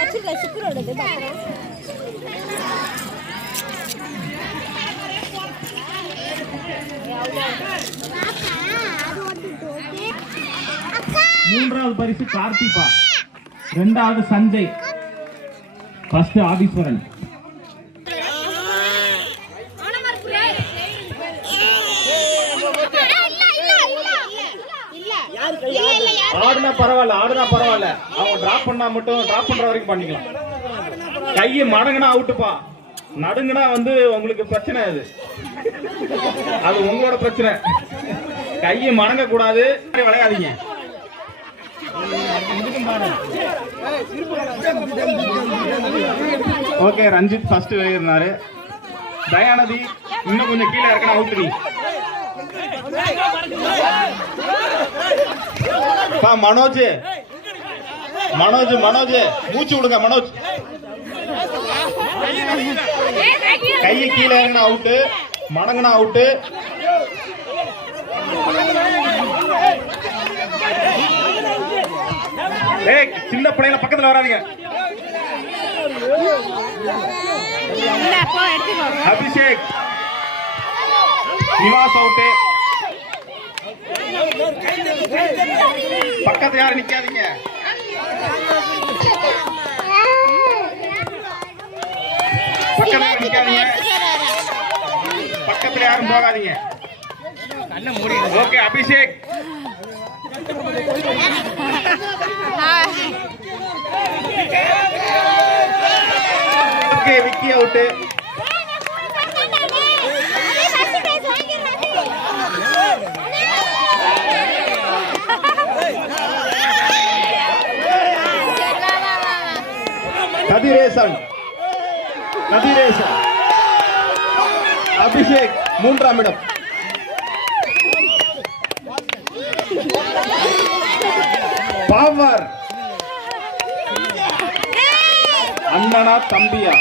வச்சிருக்க சுக்கரோடது பாக்குறேன் மூன்றாவது பரிசு கார்த்திகா. ரெண்டாவது சஞ்சய். ஃபர்ஸ்ட் ஆதீஸ்வரன். ஆடுனா பரவாயில்ல ஆடுனா பரவாயில்ல அவங்க டிராப் பண்ணா மட்டும் டிராப் பண்ற வரைக்கும் பண்ணிக்கலாம் கையை மடங்குனா அவுட்டுப்பா நடுங்குனா வந்து உங்களுக்கு பிரச்சனை அது அது உங்களோட பிரச்சனை கையை மடங்க கூடாது விளையாதீங்க ஓகே ரஞ்சித் ஃபர்ஸ்ட் வெளியிருந்தாரு தயானதி இன்னும் கொஞ்சம் கீழே இருக்கணும் அவுட் நீ பா மனோஜ். மனோஜ் மனோஜ். மூச்சு விடுங்க மனோஜ். கையை கீழே இறங்கினா அவுட்டு மடங்குனா அவுட்டு ஏய் சின்ன பிள்ளைல பக்கத்துல வராதீங்க. அபிஷேக். நிவாஸ் அவுட்டு பக்கத்துல யாரும் நிக்காதீங்க. பக்கத்துல யாரும் நிக்காதீங்க. பக்கத்துல யாரும் போகாதீங்க. Okay Abhishek. Okay Vicky out. Kathiresan. Kathiresan. Abhishek மூன்றாம் இடம். பவர் அண்ணனா தம்பியா?